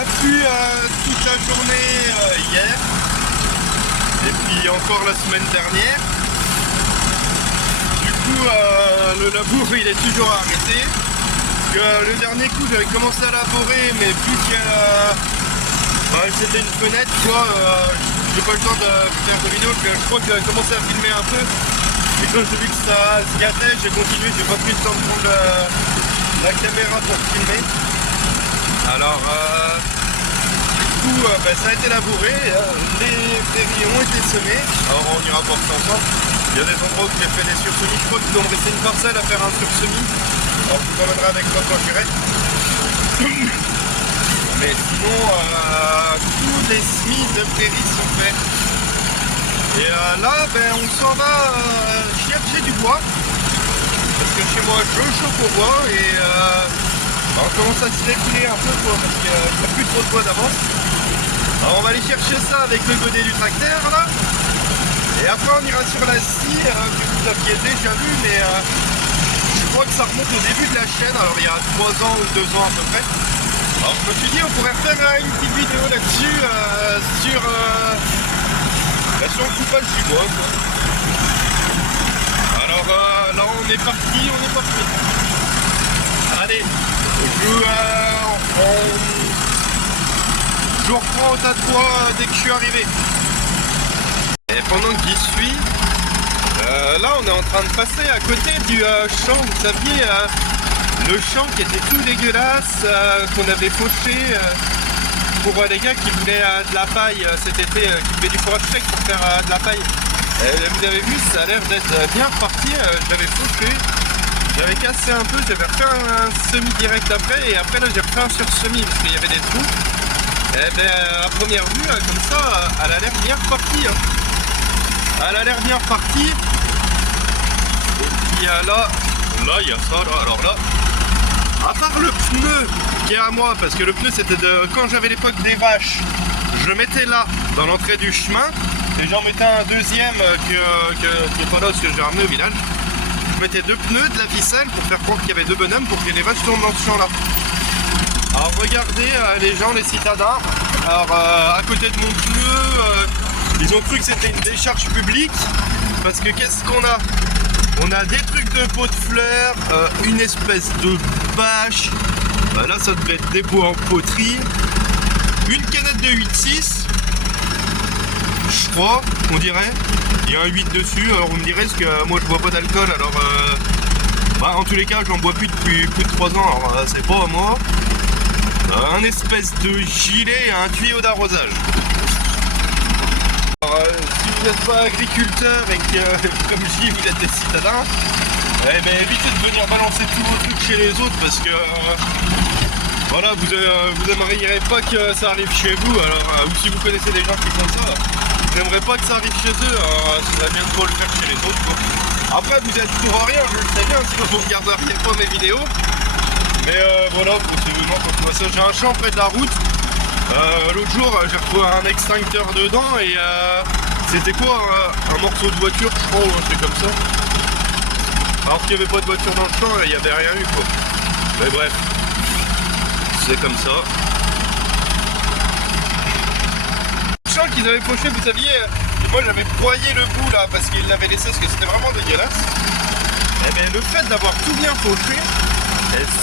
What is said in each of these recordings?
a plu toute la journée hier. Et puis encore la semaine dernière. Du coup, le labour il est toujours arrêté. Le dernier coup j'avais commencé à labourer, mais vu que c'était une fenêtre, quoi, j'ai pas eu le temps de faire de vidéo. Je crois que j'avais commencé à filmer un peu. Et quand j'ai vu que ça se gâtait, j'ai continué, j'ai pas pris le temps de prendre la caméra pour filmer. Alors, du coup, ça a été labouré, les prairies ont été semées. Alors on ira voir ça ensemble. Il y a des endroits où j'ai fait des sursemis. Je crois qu'il doit me rester une parcelle à faire un sursemis. Alors je vous emmènerai avec moi quand j'irai. Mais sinon, tous les semis de prairies sont faits. Et là, on s'en va chercher du bois. Parce que chez moi, je chauffe au bois et on commence à se réfléchir un peu quoi, parce qu'il n'y a plus trop de bois d'avance. Alors on va aller chercher ça avec le godet du tracteur là. Et après on ira sur la scie que vous aviez déjà vu, mais je crois que ça remonte au début de la chaîne, alors il y a 3 ans ou 2 ans à peu près. Alors je me suis dit on pourrait faire une petite vidéo là-dessus sur le coupage du bois quoi. Alors là on est parti. Allez, je reprends au tas de bois dès que je suis arrivé. Et pendant que j'y suis, là on est en train de passer à côté du champ, vous saviez, le champ qui était tout dégueulasse, qu'on avait fauché pour les gars qui voulaient de la paille cet été, qui voulaient du forage sec pour faire de la paille. Vous avez vu, ça a l'air d'être bien reparti, j'avais fauché. J'avais cassé un peu, j'avais refait un semi direct après, et après là j'ai refait un sur-semi parce qu'il y avait des trous. Et à première vue, comme ça, elle a l'air bien repartie. Elle a l'air bien repartie. Et puis là il y a ça là, alors là, à part le pneu qui est à moi, parce que le pneu c'était de quand j'avais l'époque des vaches, je le mettais là, dans l'entrée du chemin, et j'en mettais un deuxième qui est pas là parce que j'ai ramené au village. Je mettais 2 pneus, de la ficelle pour faire croire qu'il y avait 2 bonhommes pour que les vaches tournent dans ce champ là. Alors regardez les gens, les citadins, alors à côté de mon pneu, ils ont cru que c'était une décharge publique, parce que qu'est-ce qu'on a? On a des trucs de pots de fleurs, une espèce de bâche, là ça devait être des pots en poterie, une canette de 8,6, je crois, on dirait. Il y a un 8 dessus, alors vous me direz, parce que moi je bois pas d'alcool, alors en tous les cas j'en bois plus depuis plus de 3 ans, alors c'est pas à moi. Un espèce de gilet et un tuyau d'arrosage. Si vous n'êtes pas agriculteur et que, comme je dis, vous êtes des citadins, évitez de venir balancer tous vos trucs chez les autres, parce que voilà, vous n'aimeriez pas que ça arrive chez vous, alors ou si vous connaissez des gens qui font ça, j'aimerais pas que ça arrive chez eux, ça serait bien de pas le faire chez les autres quoi. Après vous êtes pour rien, je le sais bien, sinon vous regarderiez pas mes vidéos. Mais voilà, possiblement quand je vois ça, j'ai un champ près de la route. L'autre jour j'ai retrouvé un extincteur dedans et c'était quoi, un morceau de voiture je crois, ou un truc comme ça. Alors qu'il n'y avait pas de voiture dans le champ, il n'y avait rien eu quoi. Mais bref, c'est comme ça. Qu'ils avaient fauché, vous saviez, moi j'avais broyé le bout là parce qu'ils l'avaient laissé parce que c'était vraiment dégueulasse. Et bien le fait d'avoir tout bien fauché,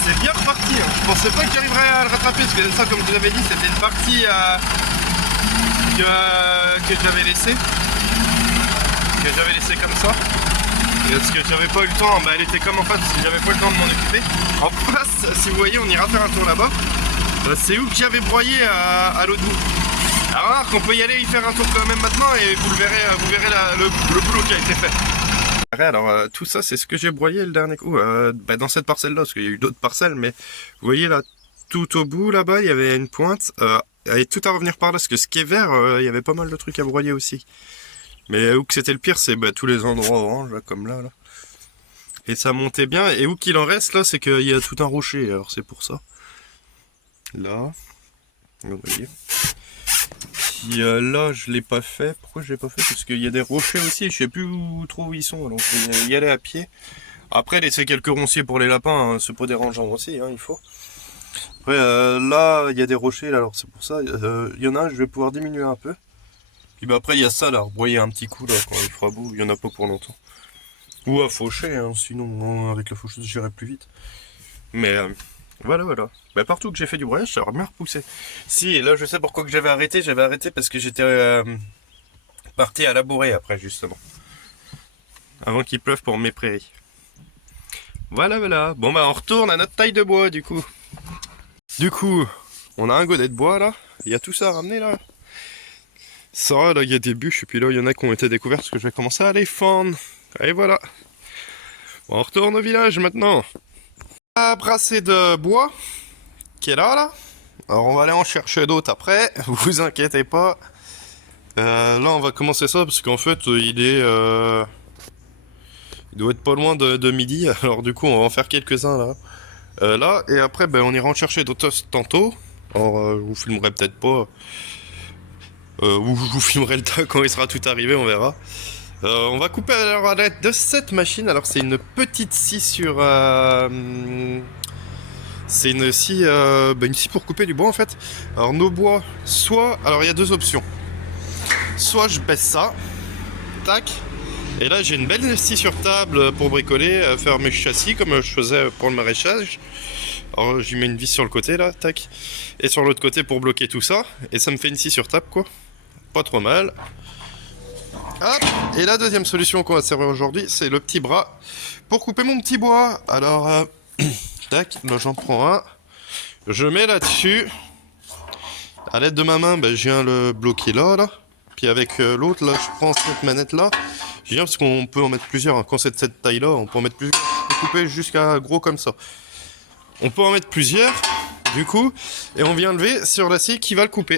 c'est bien reparti. Je pensais pas que j'arriverais à le rattraper parce que ça, comme je vous avais dit, c'était une partie que j'avais laissé comme ça. Parce que j'avais pas eu le temps, elle était comme en face, j'avais pas eu le temps de m'en occuper. En face, si vous voyez, on ira faire un tour là-bas. C'est où que j'avais broyé à l'autre bout. Alors qu'on peut y aller y faire un tour quand même maintenant et vous verrez le boulot qui a été fait. Alors tout ça c'est ce que j'ai broyé le dernier coup, dans cette parcelle là, parce qu'il y a eu d'autres parcelles, mais vous voyez là, tout au bout là-bas il y avait une pointe, et tout à revenir par là, parce que ce qui est vert, il y avait pas mal de trucs à broyer aussi. Mais où que c'était le pire, c'est tous les endroits orange là, comme là. Et ça montait bien, et où qu'il en reste là, c'est qu'il y a tout un rocher, alors c'est pour ça. Là, vous voyez. Puis là je l'ai pas fait. Pourquoi je l'ai pas fait? Parce qu'il y a des rochers aussi, je sais plus trop où ils sont, donc je vais y aller à pied. Après laisser quelques ronciers pour les lapins, c'est pas dérangeant aussi, il faut. Après, là, il y a des rochers, là, alors c'est pour ça. Il y en a un, je vais pouvoir diminuer un peu. Puis bah, après, il y a ça, là, broyer un petit coup, là, quand il fera beau. Il y en a pas pour longtemps. Ou à faucher, hein, sinon, avec la faucheuse, j'irai plus vite. Mais voilà, voilà. Bah, partout que j'ai fait du broyage, ça aurait bien repoussé. Si, et là, je sais pourquoi que j'avais arrêté. J'avais arrêté parce que j'étais parti à labourer après, justement. Avant qu'il pleuve pour mes prairies. Voilà, voilà. Bon, bah, on retourne à notre taille de bois, du coup. Du coup, on a un godet de bois, là. Il y a tout ça à ramener, là. Ça, là, il y a des bûches, et puis là, il y en a qui ont été découvertes parce que je vais commencer à les fendre. Et voilà. On retourne au village, maintenant. La brassée de bois, qui est là, là. Alors, on va aller en chercher d'autres après. Vous inquiétez pas. Là, on va commencer ça, parce qu'en fait, il est... il doit être pas loin de midi, alors du coup on va en faire quelques-uns là. Là, et après ben, on ira en chercher d'autres tantôt. Alors je vous filmerai peut-être pas. Ou je vous filmerai le tas quand il sera tout arrivé, on verra. On va couper alors à l'aide de cette machine. Alors c'est une petite scie sur... c'est une scie, une scie pour couper du bois en fait. Alors nos bois, soit... Alors il y a deux options. Soit je baisse ça. Tac. Et là j'ai une belle scie sur table pour bricoler, faire mes châssis comme je faisais pour le maraîchage. Alors j'y mets une vis sur le côté là, tac. Et sur l'autre côté pour bloquer tout ça. Et ça me fait une scie sur table quoi. Pas trop mal. Hop. Et la deuxième solution qu'on va servir aujourd'hui, c'est le petit bras pour couper mon petit bois. Alors, tac, là j'en prends un. Je mets là-dessus. À l'aide de ma main, je viens le bloquer là. Puis avec l'autre là, je prends cette manette là. Je viens parce qu'on peut en mettre plusieurs. Hein. Quand c'est de cette taille là, on peut en mettre plusieurs. Je peux couper jusqu'à gros comme ça. On peut en mettre plusieurs, du coup, et on vient lever sur la scie qui va le couper.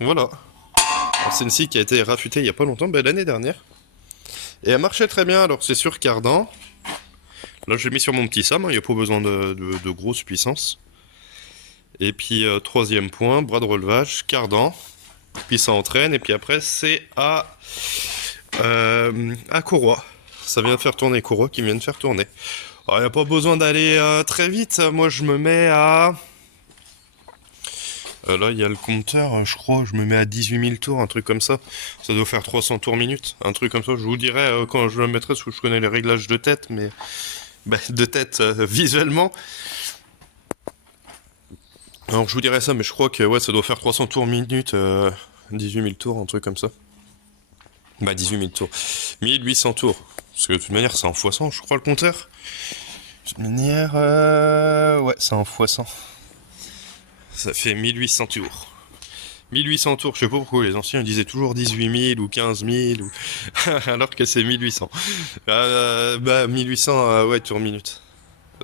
Voilà. C'est une scie qui a été raffutée il n'y a pas longtemps, l'année dernière. Et elle marchait très bien, alors c'est sur cardan. Là j'ai mis sur mon petit Sam, il n'y a pas besoin de grosse puissance. Et puis troisième point, bras de relevage, cardan. Puis ça entraîne, et puis après c'est à courroie. Ça vient de faire tourner courroie qui vient de faire tourner. Alors il n'y a pas besoin d'aller très vite, moi je me mets à... là il y a le compteur, je crois, je me mets à 18 000 tours, un truc comme ça. Ça doit faire 300 tours minute, un truc comme ça. Je vous dirai quand je le mettrai, parce que je connais les réglages de tête, mais... de tête, visuellement. Alors je vous dirai ça, mais je crois que ouais, ça doit faire 300 tours minute, 18 000 tours, un truc comme ça. 18 000 tours. 1800 tours. Parce que de toute manière, c'est en x100, je crois, le compteur. De toute manière, ouais, c'est en x100. Ça fait 1800 tours. 1800 tours, je sais pas pourquoi les anciens disaient toujours 18 000 ou 15 000, ou... alors que c'est 1800. 1800, ouais, tours minute.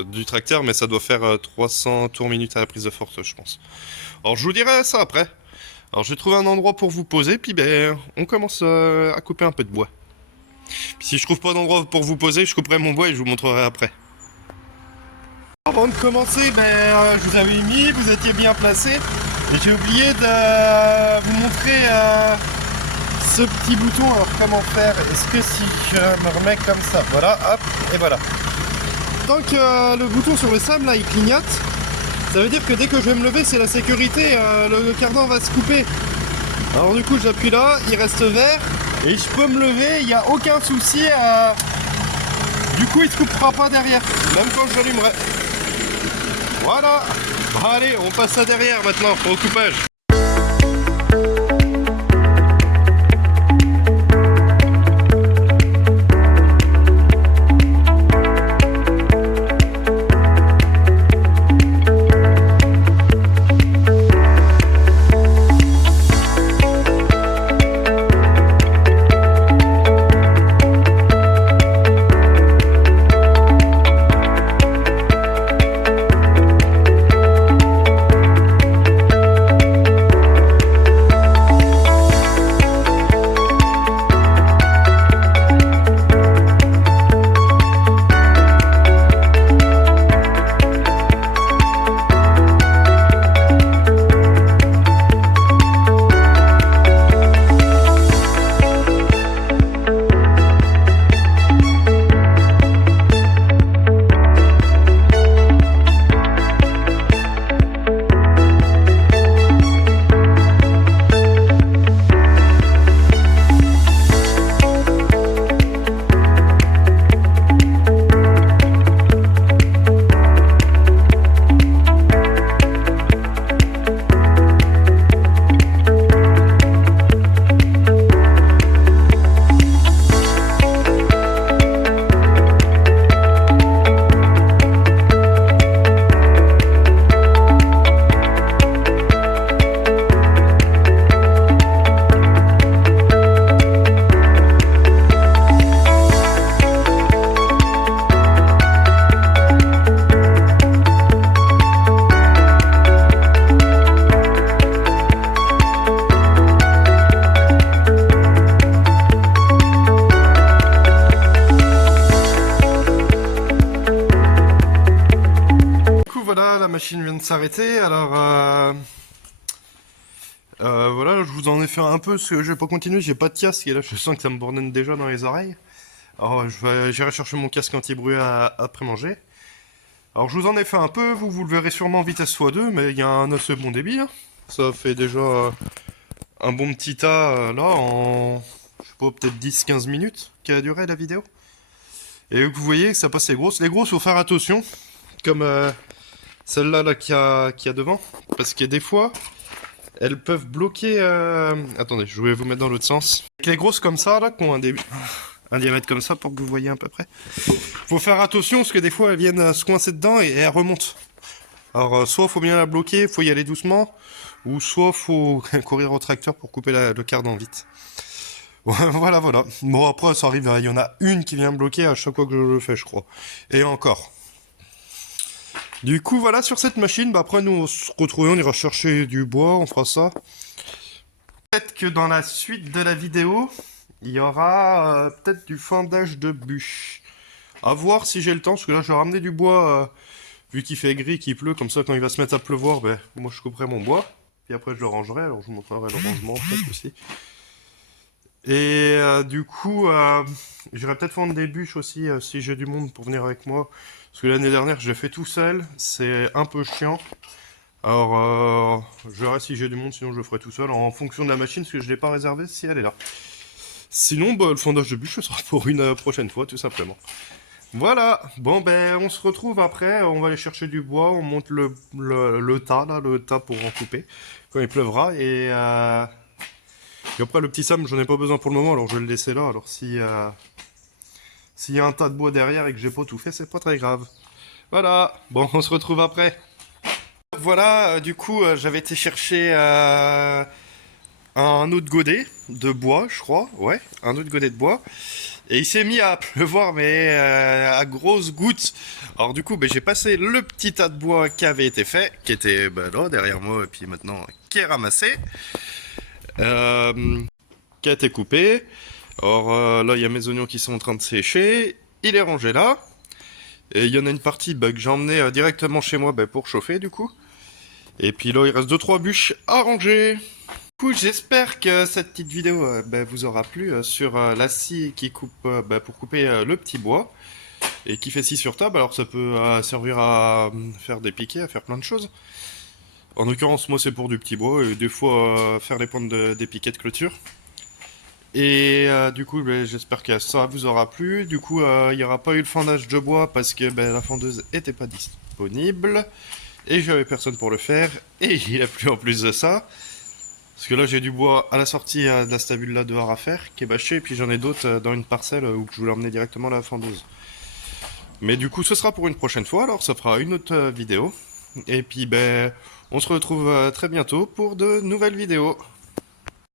Du tracteur, mais ça doit faire 300 tours minute à la prise de force, je pense. Alors je vous dirai ça après. Alors je vais trouver un endroit pour vous poser, puis on commence à couper un peu de bois. Puis si je trouve pas d'endroit pour vous poser, je couperai mon bois et je vous montrerai après. Avant de commencer, je vous avais mis, vous étiez bien placé. Et j'ai oublié de vous montrer ce petit bouton. Alors comment faire? Est-ce que si je me remets comme ça, voilà, hop, et voilà. Tant que le bouton sur le sable là il clignote, ça veut dire que dès que je vais me lever, c'est la sécurité, le cardan va se couper. Alors du coup j'appuie là, il reste vert et je peux me lever, il n'y a aucun souci. Du coup il ne se coupera pas derrière, même quand je l'allumerai. Voilà. Allez, on passe à derrière maintenant pour le coupage. machine vient de s'arrêter, alors voilà, je vous en ai fait un peu, parce que je vais pas continuer, j'ai pas de casque, et là je sens que ça me bourdonne déjà dans les oreilles. Alors j'irai chercher mon casque anti-bruit après manger. Alors je vous en ai fait un peu, vous le verrez sûrement en vitesse x2, mais il y a un assez bon débit, hein. Ça fait déjà un bon petit tas, là, en, je sais pas, peut-être 10-15 minutes, qui a duré la vidéo. Et vous voyez que ça passe les grosses. Les grosses, faut faire attention, comme celle-là là, qu'il y a devant, parce que des fois, elles peuvent bloquer... Attendez, je vais vous mettre dans l'autre sens. Avec les grosses comme ça, là, qui ont un diamètre comme ça, pour que vous voyez à peu près. Faut faire attention, parce que des fois, elles viennent se coincer dedans et elles remontent. Alors, soit faut bien la bloquer, faut y aller doucement, ou soit faut courir au tracteur pour couper le cardan vite. Voilà, voilà. Bon, après, ça arrive, il y en a une qui vient bloquer à chaque fois que je le fais, je crois. Et encore. Du coup, voilà, sur cette machine, bah après, nous, on se retrouve, on ira chercher du bois, on fera ça. Peut-être que dans la suite de la vidéo, il y aura peut-être du fendage de bûche. À voir si j'ai le temps, parce que là, je vais ramener du bois, vu qu'il fait gris, qu'il pleut, comme ça, quand il va se mettre à pleuvoir, ben, moi, je couperai mon bois. Puis après, je le rangerai, alors je vous montrerai le rangement, peut-être aussi. Et du coup, j'irai peut-être vendre des bûches aussi si j'ai du monde pour venir avec moi. Parce que l'année dernière, je l'ai fait tout seul. C'est un peu chiant. Alors, je verrai si j'ai du monde, sinon je le ferai tout seul en fonction de la machine, parce que je ne l'ai pas réservée si elle est là. Sinon, bah, le fondage de bûche, ce sera pour une prochaine fois, tout simplement. Voilà, bon ben on se retrouve après, on va aller chercher du bois, on monte le tas, là, le tas pour en couper, quand il pleuvra, et après le petit Sam, j'en ai pas besoin pour le moment, alors je vais le laisser là, alors si s'il y a un tas de bois derrière et que j'ai pas tout fait, c'est pas très grave. Voilà, bon on se retrouve après. Voilà, du coup j'avais été chercher un autre godet de bois, je crois, ouais, un autre godet de bois. Et il s'est mis à pleuvoir, mais à grosses gouttes. Alors du coup, ben, j'ai passé le petit tas de bois qui avait été fait, qui était ben, là, derrière moi, et puis maintenant, qui est ramassé, qui a été coupé. Alors là, il y a mes oignons qui sont en train de sécher. Il est rangé là. Et il y en a une partie ben, que j'ai emmené directement chez moi ben, pour chauffer, du coup. Et puis là, il reste 2-3 bûches à ranger. Du coup, j'espère que cette petite vidéo vous aura plu sur la scie qui coupe pour couper le petit bois et qui fait scie sur table. Alors ça peut servir à faire des piquets, à faire plein de choses. En l'occurrence, moi c'est pour du petit bois et des fois faire les pointes des piquets de clôture. Et du coup, j'espère que ça vous aura plu. Du coup, il n'y aura pas eu le fendage de bois parce que la fendeuse n'était pas disponible et j'avais personne pour le faire. Et il a plu en plus de ça. Parce que là j'ai du bois à la sortie de la stabule là dehors à faire, qui est bâché, et puis j'en ai d'autres dans une parcelle où je voulais emmener directement à la fendeuse. Mais du coup ce sera pour une prochaine fois, alors ça fera une autre vidéo. Et puis on se retrouve très bientôt pour de nouvelles vidéos.